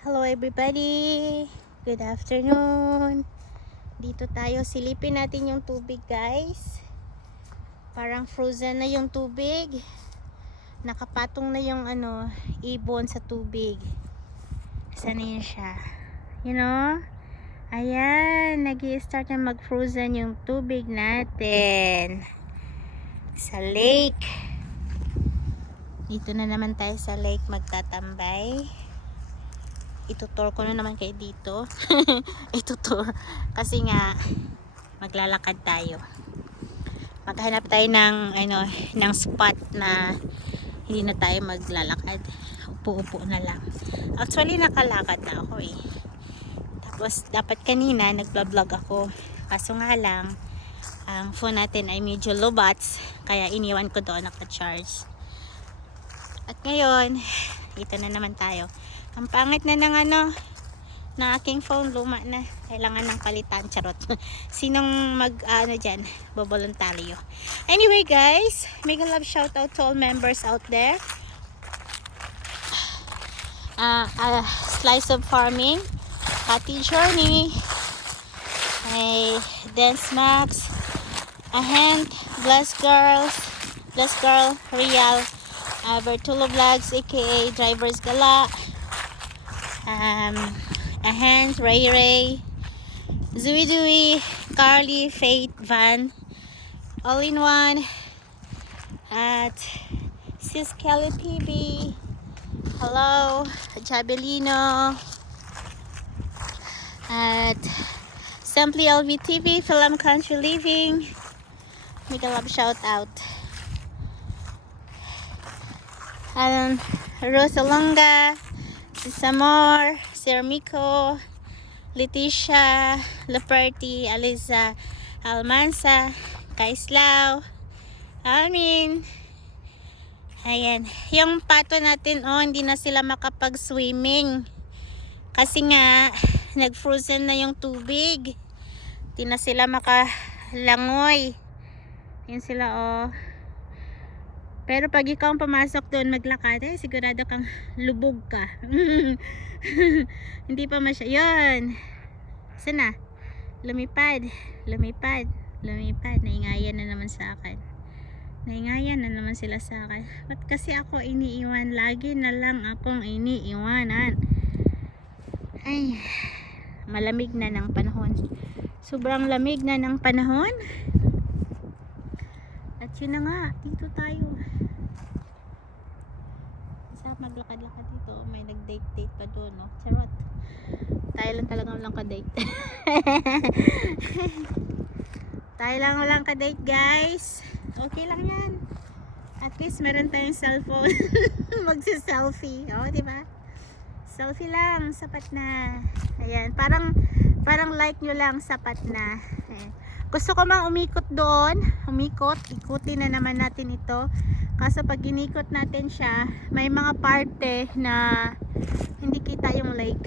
Hello everybody! Good afternoon! Dito tayo, silipin natin yung tubig guys. Parang frozen na yung tubig. Nakapatong na yung ibon sa tubig. Saan na yun siya? You know? Ayan, nag-i-start na mag-frozen yung tubig natin. Sa lake. Dito na naman tayo sa lake magtatambay. Itutur ko na naman kayo dito. Itutur kasi nga maglalakad tayo. Maghanap tayo ng ng spot na hindi na tayo maglalakad. Upo-upo na lang. Actually nakalakad na ako eh. Tapos dapat kanina nagba-vlog ako. Kaso nga lang ang phone natin ay medyo low bats kaya iniwan ko doon naka-charge. At ngayon, dito na naman tayo. Ang pangit na ng na aking phone, luma na. Kailangan ng palitan, charot. Sinong dyan, boboluntaryo. Anyway guys, mega love shout out to all members out there. Slice of Farming, Happy Journey, Dance Max, Ahent, Bless Girl, Real, Bertulo Vlogs aka Drivers Gala, Ahent, Ray, Zui, Carly, Faith, Van, All in One, at Sis Kelly TV, hello, Jabelino, at Simply LV TV, Film Country Living, mega love shout out. Rosalonga, Samor, Sir Miko, Leticia, Laperti, Aliza, Almansa, Kaislao, Amin. Ayan, yung pato natin hindi na sila makapag-swimming kasi nga nag-frozen na yung tubig. Hindi na sila makalangoy. Yan sila Pero pag ikaw ang pumasok doon maglakad, sigurado kang lubog ka. Hindi pa yun. Sana? Lumipad. Naingayan na naman sa akin. Naingayan na naman sila sa akin. Ba't kasi ako iniiwan? Lagi na lang akong iniiwanan. Ay, malamig na ng panahon. Sobrang lamig na ng panahon. At yun na nga, dito tayo. Isa maglakad-lakad dito. May nag-date pa doon, no? Charot. Tayo lang talagang walang ka-date. Tayo lang walang ka-date, guys. Okay lang yan. At least meron tayong cellphone. Magsi-selfie. Diba? Selfie lang, sapat na. Ayan, parang like nyo lang, sapat na. Ayan. Gusto ko mang umikot doon. Ikutin na naman natin ito. Kaso pag inikot natin siya, may mga parte na hindi kita yung lake.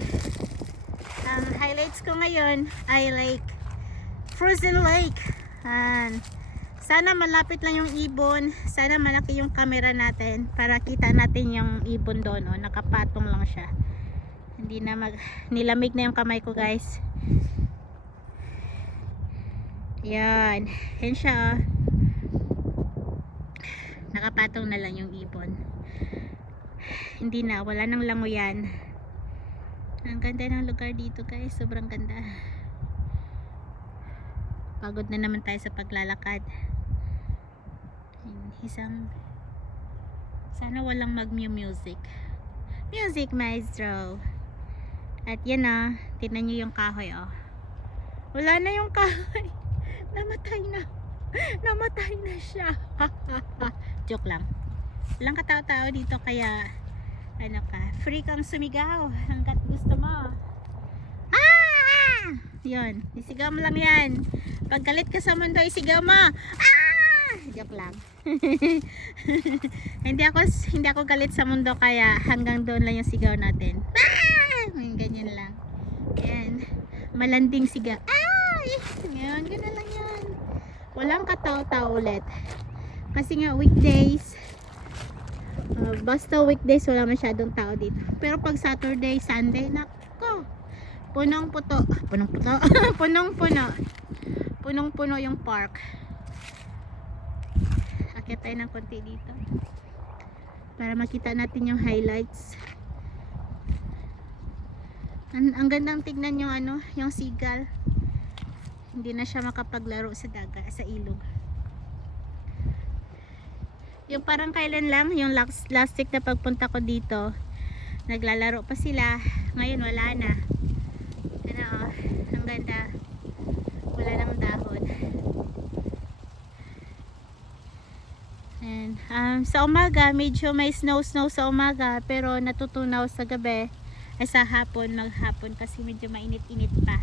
Ang highlights ko ngayon ay frozen lake. Sana malapit lang yung ibon. Sana malaki yung camera natin para kita natin yung ibon doon. Nakapatong lang siya. Hindi na nilamig na yung kamay ko, guys. Yan siya. Nakapatong na lang yung ibon. Hindi na, wala nang langoyan. Ang ganda ng lugar dito, guys. Sobrang ganda. Pagod na naman tayo sa paglalakad. Sana walang music maestro. At yan tingnan nyo yung kahoy wala na yung kahoy. Namatay na siya. Joke lang. Walang katao-tao dito kaya free kang sumigaw hanggat gusto mo. Yun, isigaw mo lang yan. Pag galit ka sa mundo, isigaw mo. Joke lang. hindi ako galit sa mundo kaya hanggang doon lang yung sigaw natin. Ganyan lang. Ayan. Malanding sigaw. Ngayon, ganun lang yan. Walang katao-tao ulit. Kasi nga weekdays Basta weekdays wala masyadong tao dito. Pero pag Saturday, Sunday, nako, punong-puno. Punong-puno. Punong-puno yung park. Akit tayo ng konti dito para makita natin yung highlights. Ang gandang tignan yung ano, yung seagull. Hindi na siya makapaglaro sa dagat, sa ilog. Yung parang kailan lang, yung last week na pagpunta ko dito, naglalaro pa sila. Ngayon wala na. Ano, ang ganda. Wala nang dahon. And, sa umaga, medyo may snow sa umaga, pero natutunaw sa gabi, ay sa hapon, maghapon, kasi medyo mainit-init pa.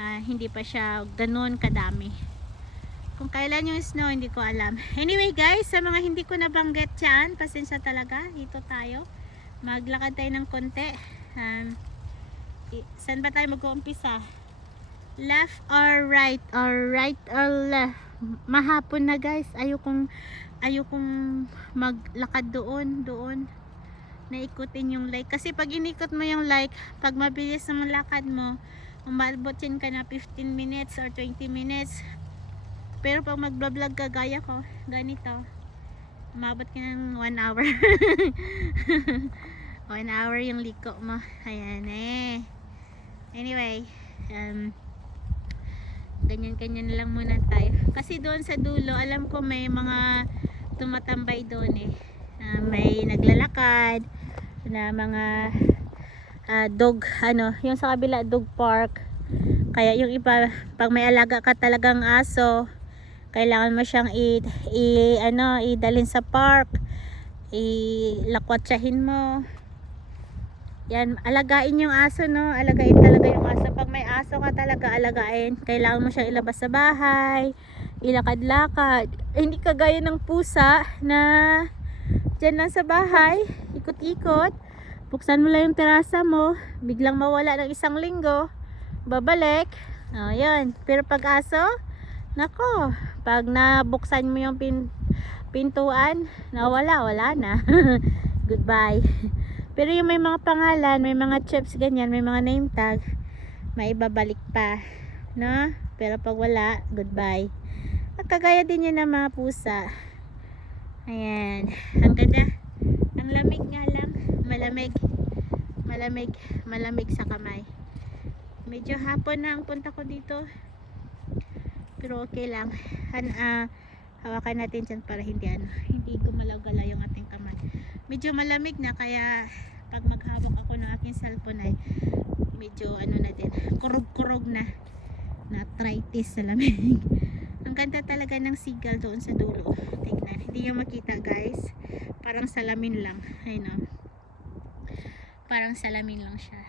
Hindi pa siya ganun kadami. Kung kailan yung snow, hindi ko alam. Anyway guys, sa mga hindi ko nabanggit dyan, pasensya talaga. Dito tayo. Maglakad tayo ng konti. Saan ba tayo mag-uumpisa? Left or right? Or right or left? Mahapon na guys. Ayokong maglakad doon. Naikutin yung lake. Kasi pag inikot mo yung lake, pag mabilis naman lakad mo, umabotin ka na 15 minutes or 20 minutes. Pero pag mag-vlog ka gaya ko, ganito, umabot ka ng 1 hour. 1 hour yung liko mo. Ayan eh. Anyway, ganyan-ganyan lang muna tayo. Kasi doon sa dulo, alam ko may mga tumatambay doon eh. May naglalakad na mga dog, yung sa kabila, dog park. Kaya yung iba, pag may alaga ka talagang aso, kailangan mo siyang idalhin sa park, ilakwatsahin mo. Yan, alagain yung aso, no? Alagain talaga yung aso. Pag may aso ka talaga, alagain. Kailangan mo siyang ilabas sa bahay, ilakad-lakad. Hindi kagaya ng pusa na dyan lang sa bahay, ikot-ikot. Buksan mo lang yung terasa mo, biglang mawala ng 1 linggo, babalik. Yan. Pero pag aso, nako, pag nabuksan mo yung pintuan, wala na. Goodbye. Pero yung may mga pangalan, may mga chips ganyan, may mga name tag, may ibabalik pa, no? Pero pag wala, goodbye. At kagaya din yun ng mga pusa. Ayan, ang ganda. Ang lamig nga lang, malamig sa kamay. Medyo hapon na ang punta ko dito, pero okay lang. Hawakan natin dyan para hindi gumalaw-galaw yung ating kamay. Medyo malamig na, kaya pag maghawak ako ng aking cellphone ay medyo na din, kurog-kurog na arthritis sa lamig. Ang ganda talaga ng seagull doon sa dulo. Tignan, hindi nyo makita guys, parang salamin lang. Ayun, parang salamin lang siya.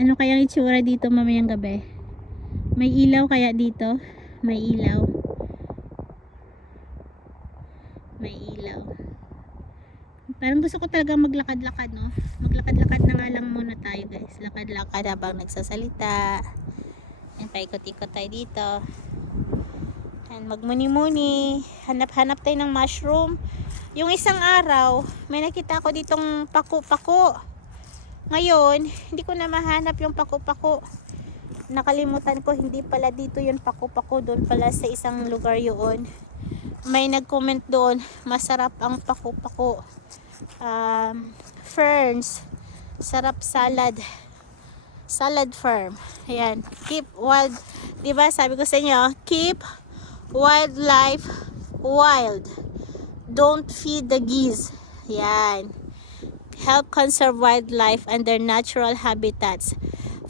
Ano kayang itsura dito mamayang gabi? May ilaw kaya dito? May ilaw. Parang gusto ko talaga maglakad-lakad, no? Maglakad-lakad na nga lang muna tayo guys. Lakad-lakad habang nagsasalita. Yan, paikot-ikot tayo dito. Yan, magmuni-muni. Hanap-hanap tayo ng mushroom. Yung isang araw, may nakita ko ditong paku-paku. Ngayon, hindi ko na mahanap yung paku-paku. Nakalimutan ko, hindi pala dito yung paku-paku. Doon pala sa isang lugar yun. May nag-comment doon, masarap ang paku-paku. Ferns, sarap salad farm. Ayan, keep wild, diba sabi ko sa inyo, keep wildlife wild, don't feed the geese. Yan, help conserve wildlife and their natural habitats.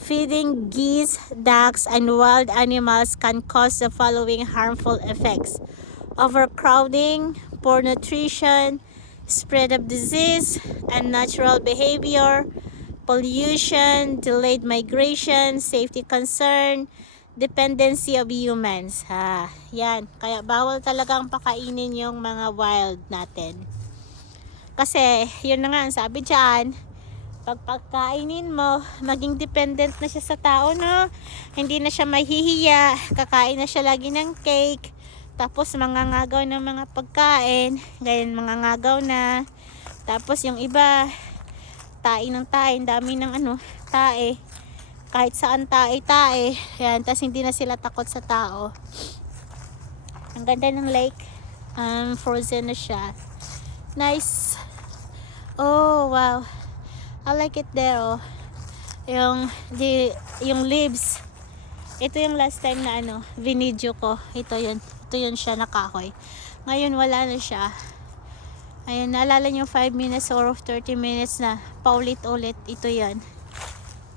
Feeding geese, ducks, and wild animals can cause the following harmful effects: overcrowding, poor nutrition, spread of disease, unnatural behavior, pollution, delayed migration, safety concern, dependency of humans. Yan. Kaya bawal talagang pakainin yung mga wild natin. Kasi, yun na nga ang sabi dyan, pag pagkainin mo, maging dependent na siya sa tao, no? Hindi na siya mahihiya, kakain na siya lagi ng cake, Tapos mangangagaw ng mga pagkain, ganyan, mangangagaw na. Tapos yung iba, tae ng tae, dami ng tae. Kahit saan tae. Yan, tapos hindi na sila takot sa tao. Ang ganda ng lake. Frozen na siya. Nice. Oh, wow. I like it there, oh. Yung leaves. Ito yung last time na vinidyo ko. Ito yun siya na kahoy. Ngayon wala na siya. Ayun, naalala nyo 5 minutes or 30 minutes na paulit-ulit. Ito yan.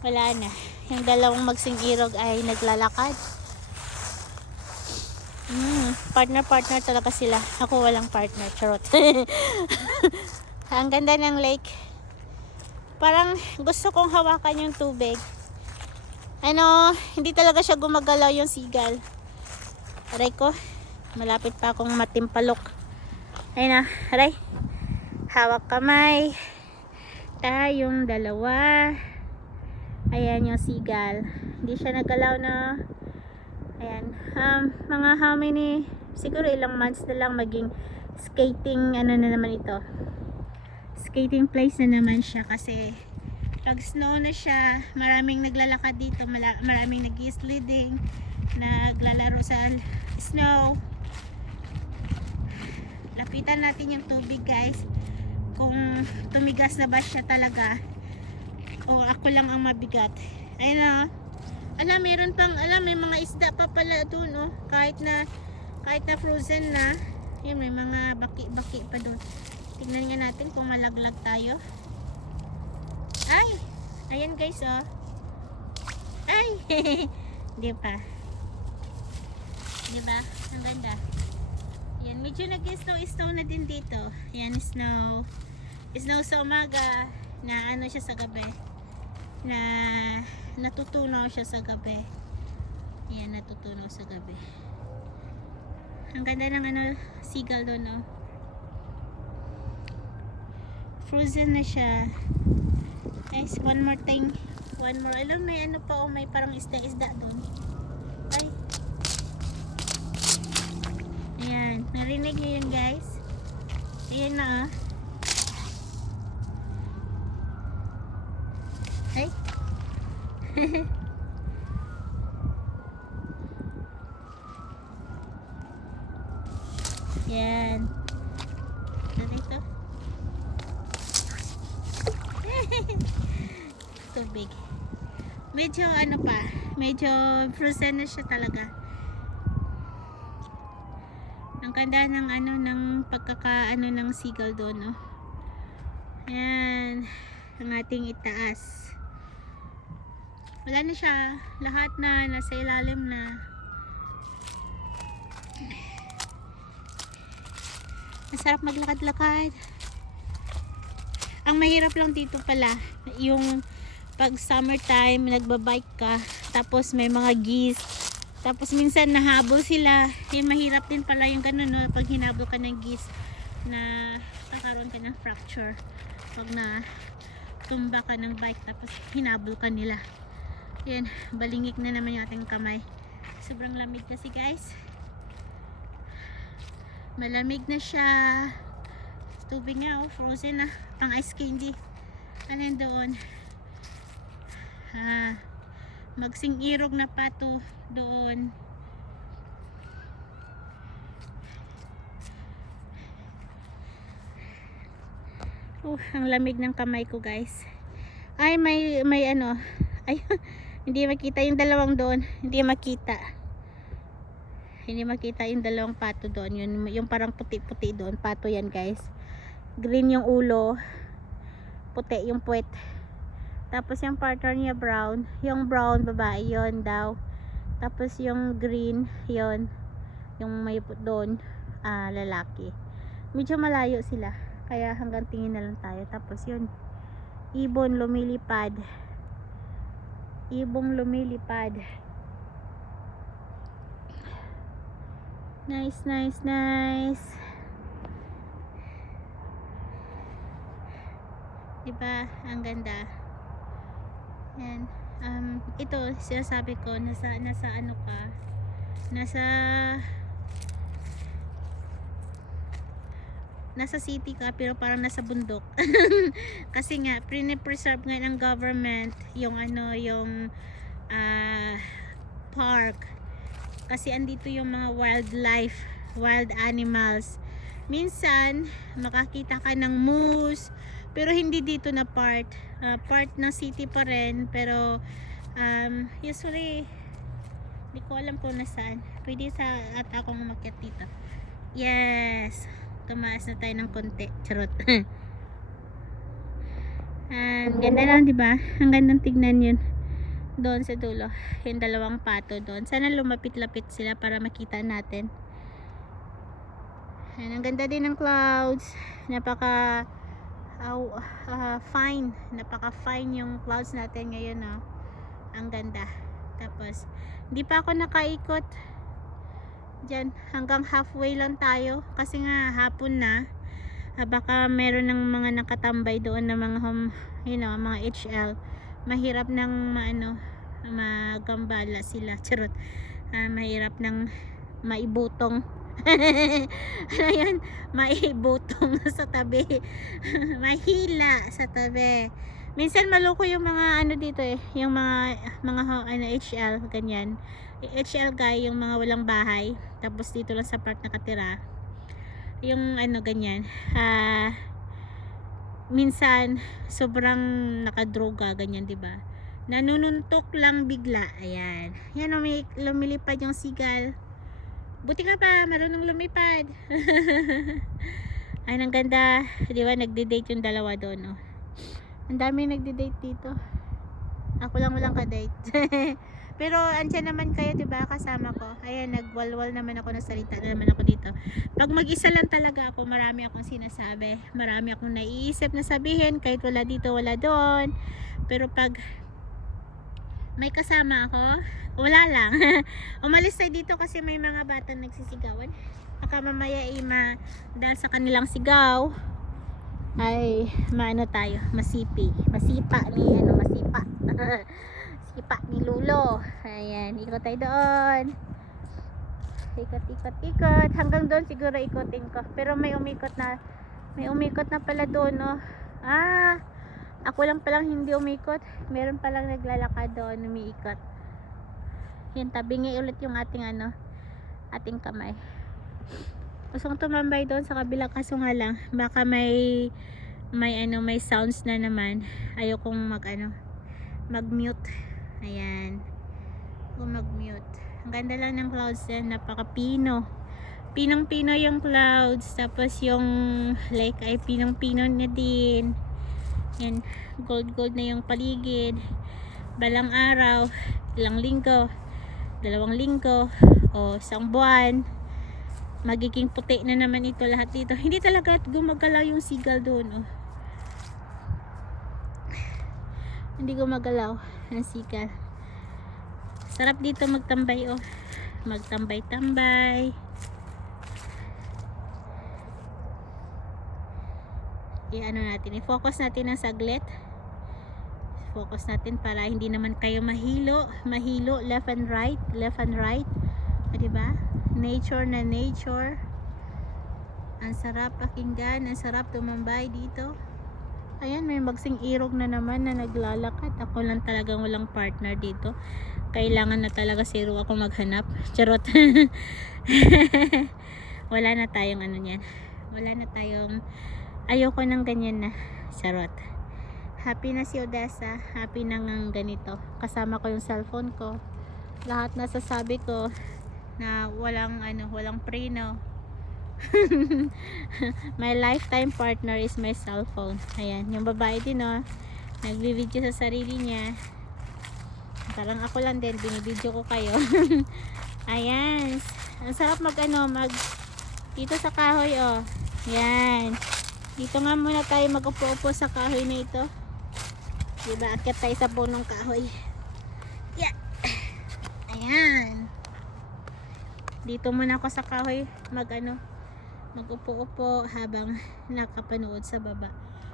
Wala na. Yung dalawang magsing-irog ay naglalakad. Partner talaga sila. Ako walang partner. Charot. Ang ganda ng lake. Parang gusto kong hawakan yung tubig. Hindi talaga siya gumagalaw yung seagull. Aray ko. Malapit pa akong matimpalok. Ayun na. Aray. Hawak kamay. Tayong dalawa. Ayan yung seagull. Hindi siya nagalaw na. Ayan. Mga how many, siguro ilang months na lang maging skating, na naman ito. Skating place na naman siya kasi pag snow na siya, maraming naglalakad dito, maraming nag-sledding, naglalaro sa snow. Lapitan natin yung tubig, guys. Kung tumigas na ba siya talaga o ako lang ang mabigat. Ayun na. May mga isda pa pala doon, oh. Kahit na frozen na. Yan, may mga baki-baki pa doon. Tingnan nga natin kung malaglag tayo. Ay! Ayan, guys, oh. Ay! Di pa. Di ba? Ang ganda. Yan, medyo nag-snow na din dito. Yan, snow sa umaga na siya sa gabi. Na natutunaw siya sa gabi. Yan, natutunaw sa gabi. Ang ganda ng seagull doon, no? Frozen na siya. Guys, one more. Alam, may pa, may parang isda doon. Ay. Ayan, narinig niyo yun, guys? Ayan na, oh. Ay. Yan. Ano ito? Tubig. Medyo medyo frozen na siya talaga. Ang ganda ng ng ng seagull doon, no? Yan. Ang ating itaas. Wala na siya. Lahat na nasa ilalim na. Masarap maglakad-lakad. Ang mahirap lang dito pala, yung pag summertime, nagbabike ka, tapos may mga geese, tapos minsan nahabol sila. Yung mahirap din pala yung ganun, no? Pag hinabol ka ng geese, na kakaroon ka ng fracture. Pag na tumba ka ng bike, tapos hinabol ka nila. Yan, balingik na naman yung ating kamay. Sobrang lamig kasi, guys. Malamig na siya. Tubig nga, oh, frozen na. Pang ice candy. Ano yun doon? Magsing-irog na pato doon. Ang lamig ng kamay ko, guys. Ay, may ay, hindi makita yung dalawang doon. Hindi makita yung dalawang pato doon. Yung parang puti-puti doon. Pato yan, guys. Green yung ulo, puti yung puwet. Tapos yung partner niya brown. Yung brown, babae yon daw. Tapos yung green, yon yung may doon, lalaki. Medyo malayo sila, kaya hanggang tingin na lang tayo. Tapos yun, ibon lumilipad. Nice. Diba? Ang ganda. Yan. Ito, sinasabi ko, nasa nasa city ka pero parang nasa bundok. Kasi nga preserve nga ng government yung ano, yung park, kasi andito yung mga wildlife, wild animals. Minsan makakita ka ng moose, pero hindi dito na part ng city pa rin, pero usually hindi ko alam kung nasaan. Pwede sa ata akong umakyat dito. Yes, tumaas na tayo ng konti. Charot. Ganda lang, di ba? Ang gandang tignan yun. Doon sa dulo, yung dalawang pato doon. Sana lumapit-lapit sila para makita natin. Ang ganda din ng clouds. Napaka fine. Napaka fine yung clouds natin ngayon, no? Ang ganda. Tapos, hindi pa ako nakaikot dyan, hanggang halfway lang tayo kasi nga hapon na. Baka meron ng mga nakatambay doon na mga mga HL, mahirap nang magambala sila. Charot. Mahirap nang maibutong. Ano yan? Maibutong sa tabi. Mahila sa tabi. Minsan maloko yung mga dito yung mga HL ganyan. HL guy, yung mga walang bahay, tapos dito lang sa park nakatira, yung ganyan. Minsan sobrang nakadroga ganyan, di ba? Nanununtok lang bigla. Ayan, yan, lumilipad yung sigal. Buti nga pa marunong lumipad. Ay, ang ganda, di ba? Nagde-date yung dalawa doon, oh. Ang dami nagde-date dito. Ako lang walang ka-date. Pero andyan naman kayo, diba, kasama ko. Ayan, nagwalwal naman ako, nasalita na naman ako dito. Pag mag-isa lang talaga ako, marami akong sinasabi, marami akong naiisip na sabihin, kahit wala dito, wala doon. Pero pag may kasama ako, wala lang. Umalis tayo dito kasi may mga bata nagsisigawan. Baka mamaya dahil sa kanilang sigaw ay tayo, masipa sipa ni Lulo. Ayan, ikot tayo doon, ikot hanggang doon siguro ikotin ko, pero may umikot na pala doon, oh. Ako lang palang hindi umikot, meron palang naglalakad doon, umiikot. Yan, tabingi ulit yung ating ating kamay. Gustong tumambay doon sa kabila, kaso nga lang baka may sounds na naman. Ayokong mag-mute. Ayan, kung mag-mute. Ang ganda lang ng clouds yan, napaka-pino. Pinong-pino yung clouds, tapos yung lake ay pinong-pino na din. Yan, gold na yung paligid. Balang araw, ilang linggo, 2 linggo, o 1 buwan, magiging puti na naman ito lahat dito. Hindi talaga gumagalaw yung sigal doon, oh. Hindi gumagalaw ang sigal. Sarap dito magtambay, oh. Magtambay-tambay. Natin, i-focus natin ng saglit. Focus natin para hindi naman kayo mahilo left and right. Diba? Nature na nature. Ang sarap pakinggan, ang sarap tumambay dito. Ayan, may magsing irog na naman na naglalakad. Ako lang talagang walang partner dito. Kailangan na talaga zero ako maghanap. Charot. Wala na tayong niyan. Wala na tayong, ayoko ng ganyan na. Charot. Happy na si Odessa. Happy na ng ganito. Kasama ko yung cellphone ko. Lahat na sasabi ko na walang preno. My lifetime partner is my cellphone. Ayan, yung babae din, oh, nagbi-video sa sarili niya. Parang ako lang din, binibidyo ko kayo. Ayan, ang sarap dito sa kahoy, oh. Ayan, dito nga muna tayo mag-upo-upo sa kahoy na ito. Diba, akyat tayo sa punong kahoy. Yeah. Ayan, dito muna ako sa kahoy mag-upo-upo habang nakapanood sa baba.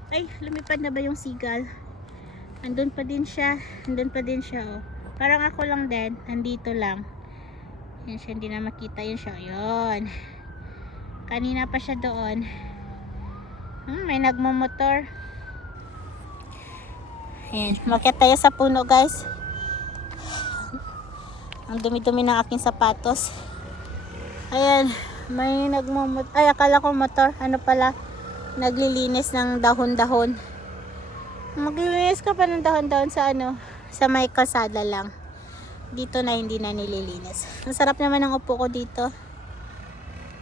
Ay, lumipad na ba yung sigal? Andun pa din siya, oh. Parang ako lang din, andito lang. Yan siya, hindi na makita yun siya. Yun, kanina pa siya doon. May nagmumotor. Ayan, makiat tayo sa puno guys. Ang dumi-dumi ng aking sapatos. Ayan, may nagmumotor. Ay, akala ko motor. Ano pala? Naglilinis ng dahon-dahon. Maglilinis ka pa ng dahon-dahon sa ano? Sa may kalsada lang. Dito na hindi na nililinis. Ang sarap naman ng upo ko dito.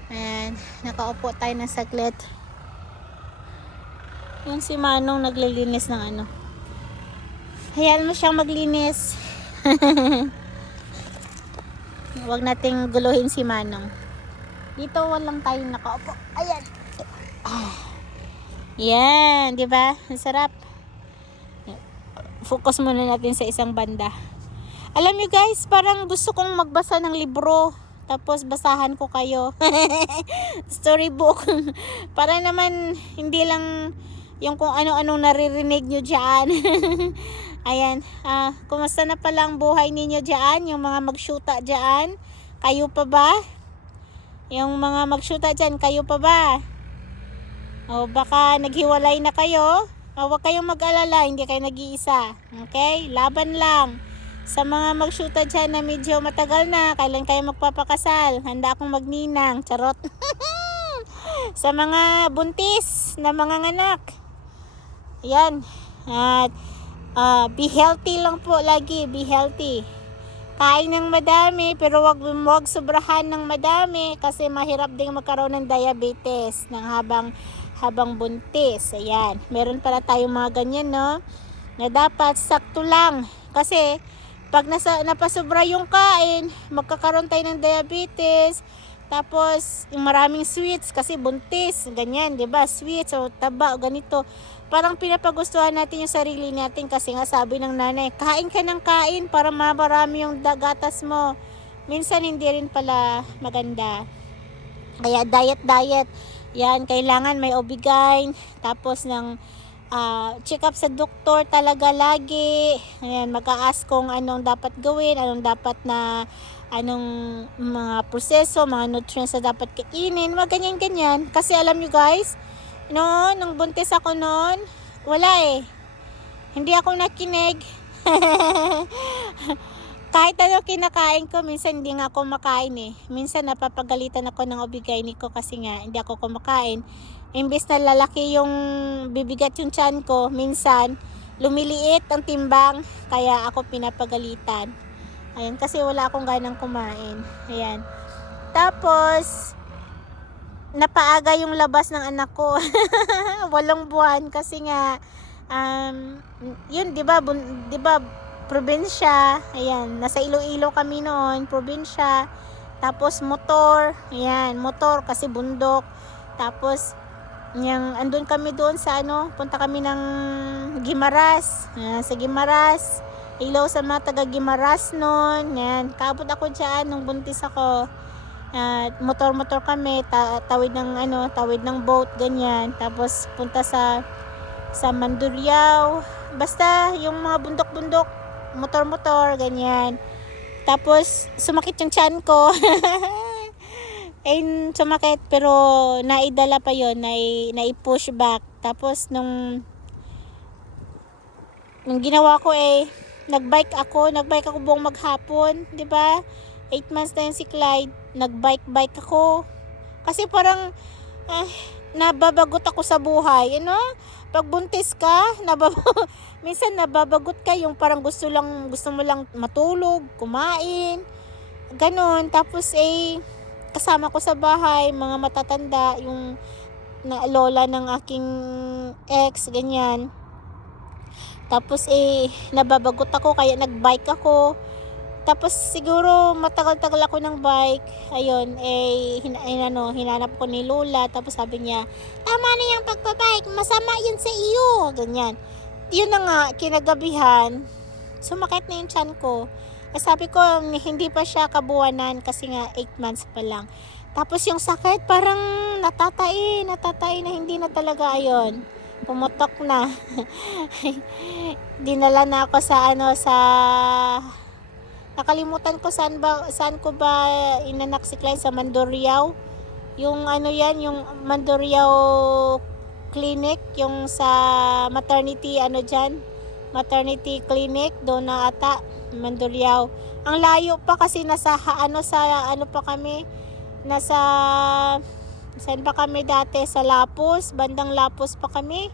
Ayan, nakaupo tayo ng saglit. Yan si Manong naglilinis ng ano. Hayaan mo siyang maglinis. Huwag nating guluhin si Manong. Dito walang tayong nakaupo. Ayan. Yan, di ba? Ang sarap. Focus muna natin sa isang banda. Alam niyo guys, parang gusto kong magbasa ng libro. Tapos basahan ko kayo. Storybook. Para naman hindi lang yung kung ano-anong naririnig nyo dyan. Ayan. Kumusta na pala ang buhay ninyo dyan? Yung mga magsyuta dyan? Kayo pa ba? Yung mga magsyuta dyan, kayo pa ba? O baka naghiwalay na kayo? O huwag kayong mag-alala, hindi kayo nag-iisa. Okay? Laban lang. Sa mga magsyuta dyan na medyo matagal na, kailan kayo magpapakasal? Handa akong magninang. Charot. Sa mga buntis na mga nganak. Yan. At be healthy lang po lagi. Be healthy. Kain ng madami pero wag sobrahan ng madami kasi mahirap ding magkaroon ng diabetes ng habang buntis. Ayan. Meron pala tayong mga ganyan, no? Na dapat sakto lang. Kasi pag napasobra yung kain, magkakaroon tayo ng diabetes. Tapos, yung maraming sweets kasi buntis, ganyan, 'di ba? Sweets o taba o ganito. Parang pinapagustuhan natin yung sarili natin kasi nga sabi ng nanay, kain ka ng kain para mabarami yung gatas mo. Minsan hindi rin pala maganda. Kaya diet. Yan, kailangan may obigyn, tapos ng check up sa doktor talaga lagi. Ayan, mag-a-ask kung anong dapat gawin, anong mga proseso, mga nutrients na dapat kainin, mga ganyan-ganyan. Kasi alam nyo guys, nung buntis ako noon, wala eh. Hindi ako nakinig. Kahit ano kinakain ko, minsan hindi nga ako makain eh. Minsan napapagalitan ako ng obigayni ko kasi nga hindi ako kumakain. Imbes na lalaki yung bibigat yung tiyan ko, minsan lumiliit ang timbang, kaya ako pinapagalitan. Ayan, kasi wala akong ganang kumain. Ayan. Tapos, napaaga yung labas ng anak ko. 8 buwan kasi nga, yun, di ba, probinsya. Ayan, nasa Iloilo kami noon, probinsya. Tapos motor, ayan, motor kasi bundok. Tapos, andun kami doon sa punta kami ng Guimaras. Sa Guimaras. Hello sa mga taga Guimaras noon. Yan, kaabot ako diyan nung buntis ako. Motor-motor kami, tawid ng boat ganyan. Tapos punta sa Mandurriao. Basta yung mga bundok-bundok, motor-motor ganyan. Tapos sumakit yung tiyan ko. Sumakit pero naidala pa yon, nai-push back. Tapos nung ginawa ko nagbike ako buong maghapon, 'di ba? 8 months na yun si Clyde, nagbike ako. Kasi parang nababagot ako sa buhay, Pag buntis ka, minsan nababagot ka, yung parang gusto mo lang matulog, kumain, ganon. Tapos kasama ko sa bahay, mga matatanda, yung lola ng aking ex, ganyan. Tapos nababagot ako, kaya nagbike ako. Tapos siguro matagal-tagal ako ng bike. Ayun, hinanap ko ni lola. Tapos sabi niya, tama na yung pagbabike, masama yun sa iyo. Ganyan. Yun na nga, kinagabihan, sumakit na yung tiyan ko. Sabi ko, hindi pa siya kabuwanan kasi nga 8 months pa lang. Tapos yung sakit, parang natatay na hindi na talaga ayon. Pumutok na. Dinala na ako sa nakalimutan ko saan ko ba inanak si Clyde, sa Mandurriao. Yung yung Mandurriao clinic, yung sa maternity, ano dyan, maternity clinic, doon na ata, Mandurriao. Ang layo pa kasi nasa, ano pa kami, nasa, saan pa kami dati, sa Lapus, bandang Lapus pa kami.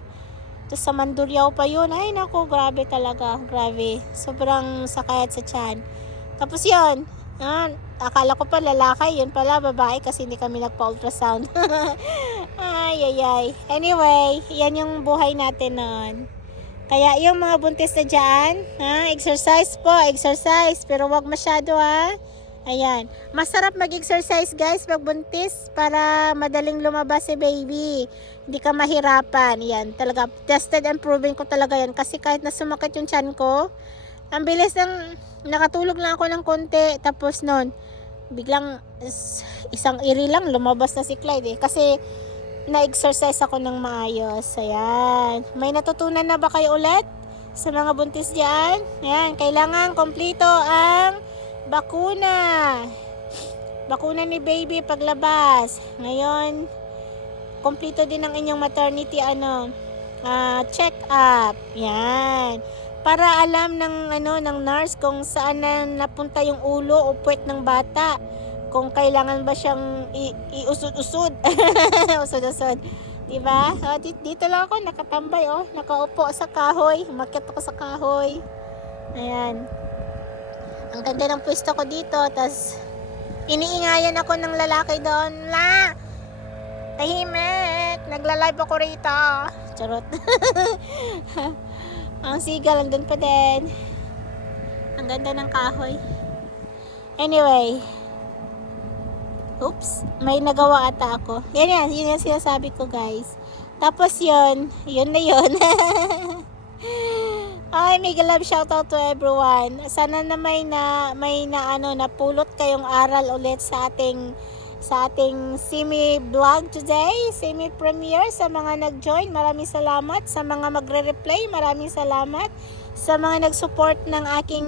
Tapos sa Mandurriao pa yun. Ay naku, grabe talaga, grabe. Sobrang sakayat sa tiyan. Tapos yun, akala ko pa lalaki, yun pala babae kasi hindi kami nagpa-ultrasound. ay. Anyway, yan yung buhay natin noon. Kaya yung mga buntis na dyan, exercise po, exercise. Pero wag masyado ha. Ayan. Masarap mag-exercise guys pag buntis para madaling lumabas si baby. Hindi ka mahirapan. Yan. Talaga, tested and proven ko talaga yan. Kasi kahit na sumakit yung tiyan ko, ang bilis ng, nakatulog lang ako ng konti. Tapos nun, biglang isang iri lang, lumabas na si Clyde eh. Kasi, na-exercise ako ng maayos. Ayan. May natutunan na ba kayo ulit sa mga buntis dyan? Ayan. Kailangan kompleto ang bakuna. Bakuna ni baby paglabas. Ngayon, kompleto din ang inyong maternity check up. Yan. Para alam ng nurse kung saan na napunta yung ulo o puwet ng bata. Kung kailangan ba siyang iusod-usod. Usod-usod. Diba? Dito lang ako nakatambay nakaupo sa kahoy. Umakyat ako sa kahoy. Ayan. Ang ganda ng pwesto ko dito. Tas iniingayan ako ng lalaki doon. Tahimik. Nagla-live ako rito. Charot. Ang sigal andun pa din. Ang ganda ng kahoy. Anyway. Oops, may nagawa ata ako. Yun yung sinasabi ko guys. Tapos yun na yun. Ay, mega love shoutout to everyone. Sana na may napulot kayong aral ulit sa ating semi-vlog today, semi-premiere. Sa mga nag-join, maraming salamat. Sa mga magre-replay, maraming salamat. Sa mga nag-support ng aking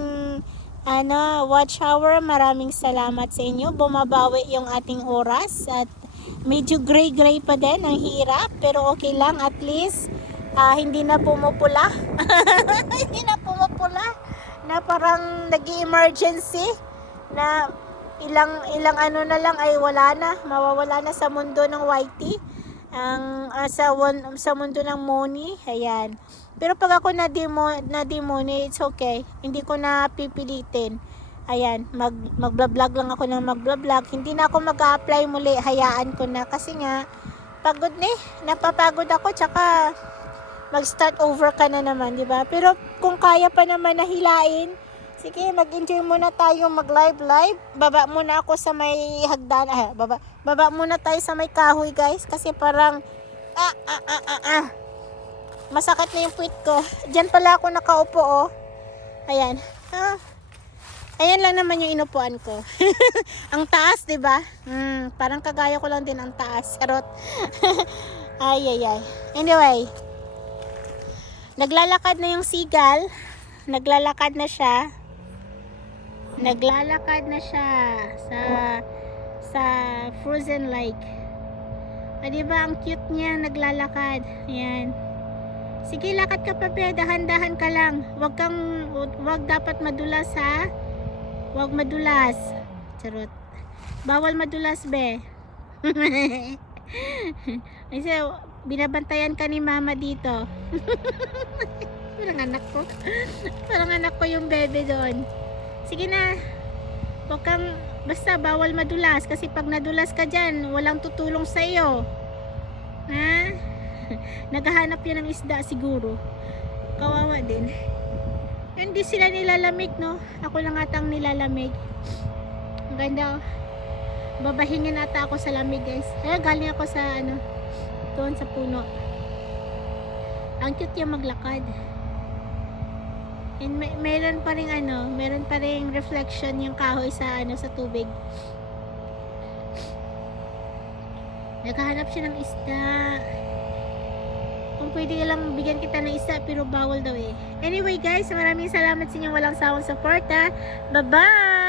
watch hour, maraming salamat sa inyo. Bumabawi yung ating oras at medyo gray pa din ang hirap, pero okay lang, at least hindi na pumupula. Hindi na pumupula na parang nag-emergency na ilang na lang ay mawawala na sa mundo ng YT, sa mundo ng Moni. Ayan. Pero pag ako na-demone, it's okay. Hindi ko na pipilitin. Ayan, mag-vlog lang ako ng mag-vlog. Hindi na ako mag-a-apply muli. Hayaan ko na. Kasi nga, pagod napapagod ako. Tsaka, mag-start over ka na naman, di ba? Pero kung kaya pa naman nahilain, sige, mag-enjoy muna tayo mag-live. Baba muna ako sa may hagdan. Baba muna tayo sa may kahoy, guys. Kasi parang, masakit na yung puwit ko. Diyan pala ako nakaupo, Ayan. Ayan lang naman yung inupuan ko. Ang taas, 'di ba? Parang kagaya ko lang din ang taas. Charot. ay. Anyway. Naglalakad na yung seagull. Naglalakad na siya sa frozen lake. 'Di ba ang cute niya naglalakad. Ayan. Sige, lakad ka pa, be. Dahan-dahan ka lang. Wag dapat madulas, ha? Wag madulas. Charot. Bawal madulas, be. Kasi, binabantayan ka ni mama dito. Parang anak ko yung bebe doon. Sige na. Basta bawal madulas. Kasi pag nadulas ka dyan, walang tutulong sa iyo. Ha? Naghahanap yan ng isda siguro. Kawawa din. Hindi sila nilalamig, no? Ako lang atang nilalamig. Ang ganda, babahingin ata ako sa lamig, guys. Galing ako sa doon sa puno. Ang cute yung maglakad. And meron pa ring reflection yung kahoy sa sa tubig. Naghahanap siya ng isda. Kung pwede lang bigyan kita ng isa, pero bawal daw eh. Anyway guys, maraming salamat sa inyong walang sawang support, ha. Bye bye.